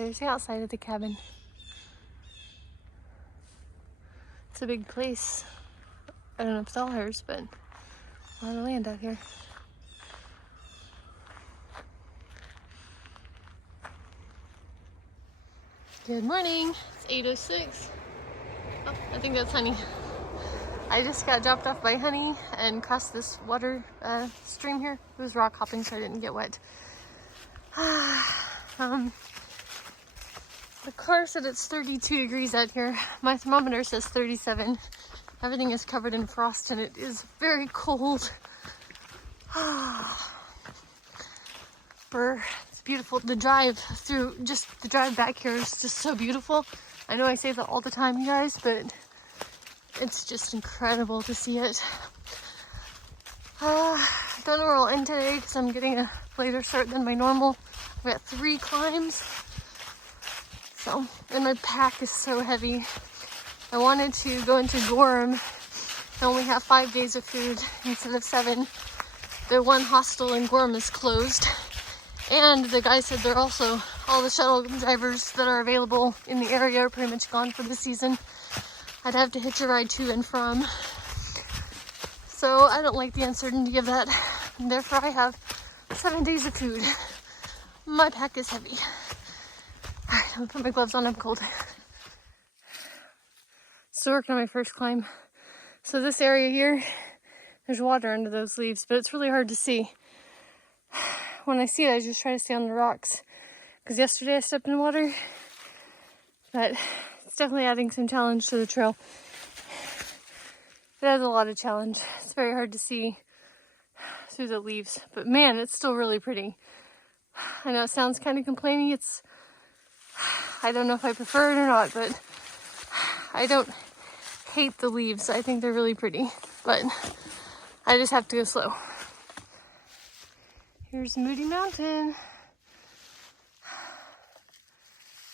there's the outside of the cabin. It's a big place. I don't know if it's all hers, but a lot of land out here. Good morning. It's 8:06. Oh, I think that's Honey. I just got dropped off by Honey and crossed this water stream here. It was rock hopping, so I didn't get wet. The car said it's 32 degrees out here. My thermometer says 37. Everything is covered in frost and it is very cold. It's beautiful. The drive through, just the drive back here is just so beautiful. I know I say that all the time, you guys, but it's just incredible to see it. Don't know where I'll end today because I'm getting a later start than my normal. I've got 3 climbs. So, and my pack is so heavy. I wanted to go into Gorham. I only have 5 days of food instead of 7. The one hostel in Gorham is closed. And the guy said they're also, all the shuttle drivers that are available in the area are pretty much gone for the season. I'd have to hitch a ride to and from. So I don't like the uncertainty of that. And therefore I have 7 days of food. My pack is heavy. Alright, I'm gonna put my gloves on, I'm cold. Still working on my first climb. So this area here, there's water under those leaves, but it's really hard to see. When I see it, I just try to stay on the rocks. Because yesterday I stepped in water, but it's definitely adding some challenge to the trail. It has a lot of challenge. It's very hard to see through the leaves, but man, it's still really pretty. I know it sounds kind of complaining. I don't know if I prefer it or not, but I don't hate the leaves. I think they're really pretty, but I just have to go slow. Here's Moody Mountain.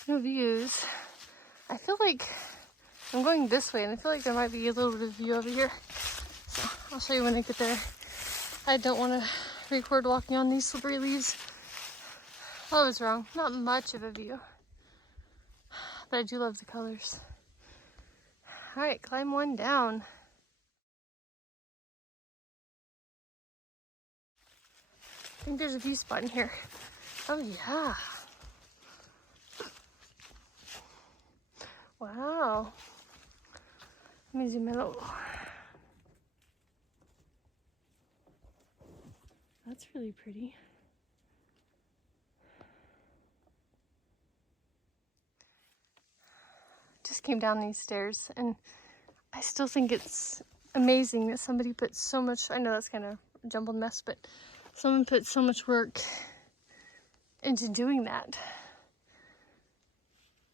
No views. I feel like I'm going this way and I feel like there might be a little bit of view over here. So I'll show you when I get there. I don't want to record walking on these slippery leaves. I was wrong. Not much of a view. But I do love the colors. Alright, climb one down. I think there's a view spot in here. Oh yeah. Wow. Let me zoom in a little. That's really pretty. Just came down these stairs and I still think it's amazing that somebody put so much, I know that's kind of a jumbled mess, but someone put so much work into doing that.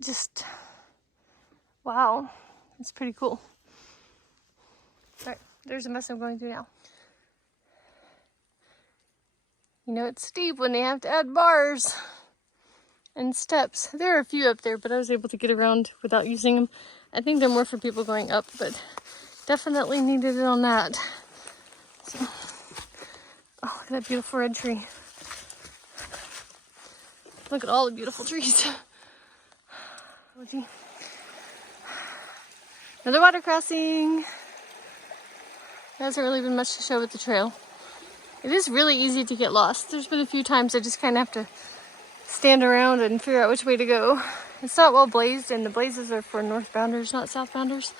Just, wow, it's pretty cool. All right, there's a mess I'm going through now. You know, it's steep when they have to add bars and steps. There are a few up there, but I was able to get around without using them. I think they're more for people going up, but definitely needed it on that. So, oh, look at that beautiful red tree. Look at all the beautiful trees. Oh, gee. Another water crossing. There hasn't really been much to show with the trail. It is really easy to get lost. There's been a few times I just kind of have to stand around and figure out which way to go. It's not well blazed, and the blazes are for northbounders, not southbounders.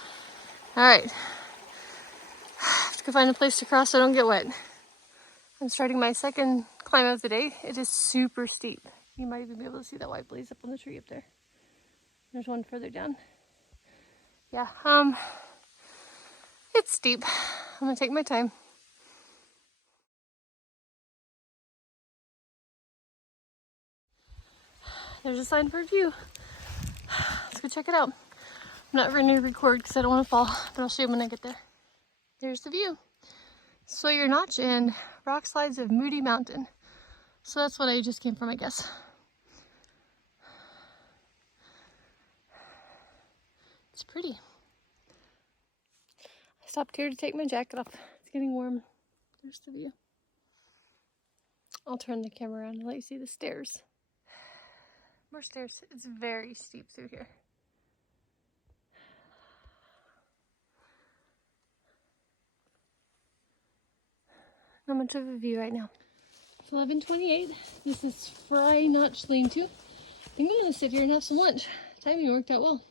All right. I have to go find a place to cross so I don't get wet. I'm starting my second climb of the day. It is super steep. You might even be able to see that white blaze up on the tree up there. There's one further down. Yeah, it's steep. I'm gonna take my time. There's a sign for a view. Let's go check it out. I'm not going to record because I don't want to fall, but I'll show you when I get there. There's the view. Fyre Notch and rock slides of Moody Mountain. So that's what I just came from, I guess. It's pretty. I stopped here to take my jacket off. It's getting warm. There's the view. I'll turn the camera around and let you see the stairs. More stairs. It's very steep through here. Not much of a view right now. It's 11:28. This is Fyre Notch Lean-to. I think I'm gonna sit here and have some lunch. Timing worked out well.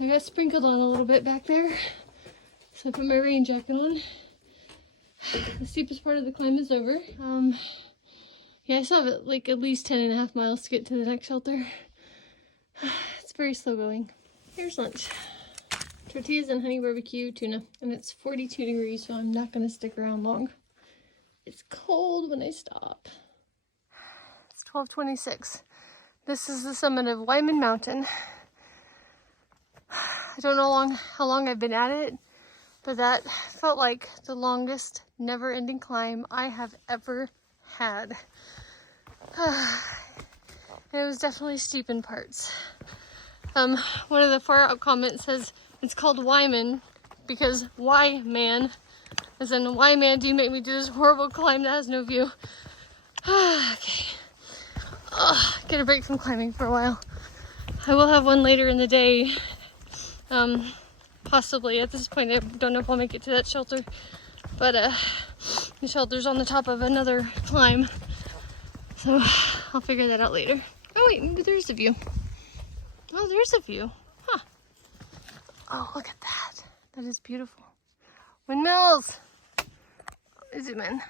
I got sprinkled on a little bit back there, so I put my rain jacket on. The steepest part of the climb is over. Yeah, I still have like at least 10.5 miles to get to the next shelter. It's very slow going. Here's lunch. Tortillas and honey barbecue tuna, and it's 42 degrees, so I'm not gonna stick around long. It's cold when I stop. It's 12:26. This is the summit of Wyman Mountain. I don't know how long I've been at it, but that felt like the longest, never-ending climb I have ever had. It was definitely steep in parts. One of the far out comments says it's called Wyman because why man? As in, why man do you make me do this horrible climb that has no view? Okay. Get a break from climbing for a while. I will have one later in the day. Possibly. At this point, I don't know if I'll make it to that shelter. But the shelter's on the top of another climb. So I'll figure that out later. Oh wait, maybe there's a view. Oh, there's a view. Huh. Oh, look at that. That is beautiful. Windmills. Zoom in.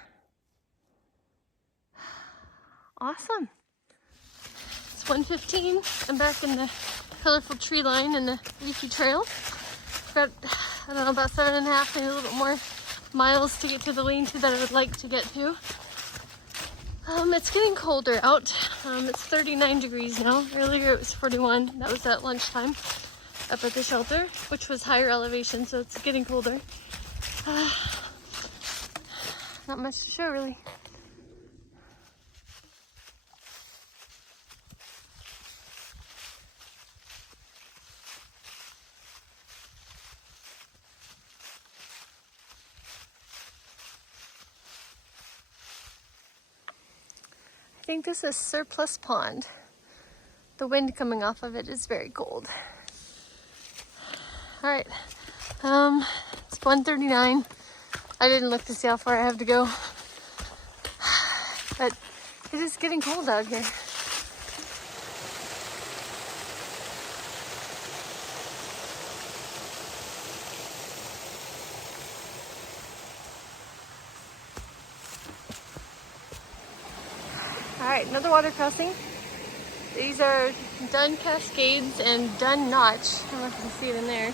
Awesome. It's 1:15. I'm back in the colorful tree line and the leafy trail. Got, I don't know, about 7.5, maybe a little bit more miles to get to the lean-to that I would like to get to. It's getting colder out. It's 39 degrees now. Earlier it was 41. That was at lunchtime up at the shelter, which was higher elevation, so it's getting colder. Not much to show, really. I think this is Surplus Pond. The wind coming off of it is very cold. All right, it's 1:39. I didn't look to see how far I have to go, but it is getting cold out here. All right, another water crossing. These are Dun Cascades and Dun Notch. I don't know if you can see it in there.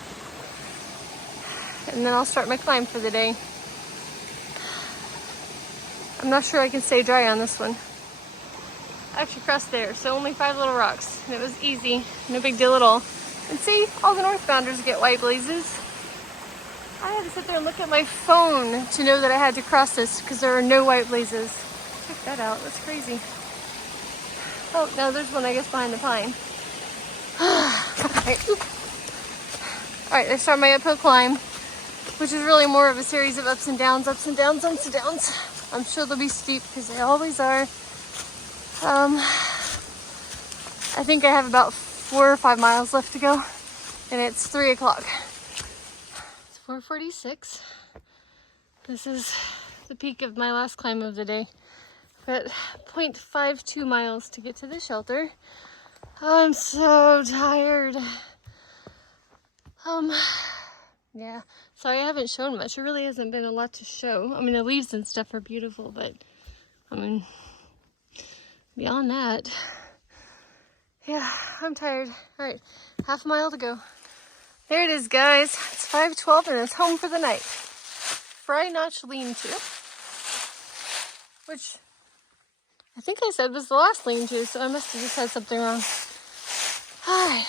And then I'll start my climb for the day. I'm not sure I can stay dry on this one. I actually crossed there, so only 5 little rocks. And it was easy, no big deal at all. And see, all the northbounders get white blazes. I had to sit there and look at my phone to know that I had to cross this because there are no white blazes. Check that out, that's crazy. Oh, no, there's one, I guess, behind the pine. Alright, I start my uphill climb, which is really more of a series of ups and downs, ups and downs, ups and downs. I'm sure they'll be steep because they always are. I think I have about 4 or 5 miles left to go, and it's 3 o'clock. It's 4:46. This is the peak of my last climb of the day. Got 0.52 miles to get to the shelter. I'm so tired. Yeah, sorry I haven't shown much. There really hasn't been a lot to show. I mean, the leaves and stuff are beautiful, but I mean, beyond that, yeah, I'm tired. All right, half a mile to go. There it is, guys. It's 5:12 and it's home for the night. Fyre Notch Lean-to, which I think I said was the last lean-to, so I must have just had something wrong. All right,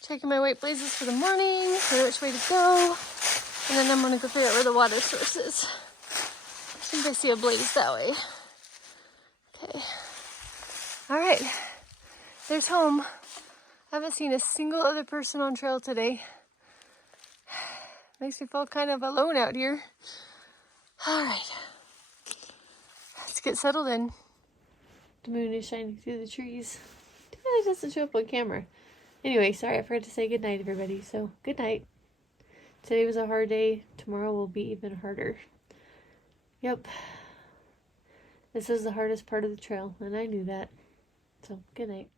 checking my white blazes for the morning, for which way to go, and then I'm gonna go figure out where the water source is. I think I see a blaze that way. Okay. All right, there's home. I haven't seen a single other person on trail today. Makes me feel kind of alone out here. All right, let's get settled in. The moon is shining through the trees. It doesn't show up on camera. Anyway, sorry, I forgot to say good night, everybody. So, good night. Today was a hard day. Tomorrow will be even harder. Yep. This is the hardest part of the trail, and I knew that. So, good night.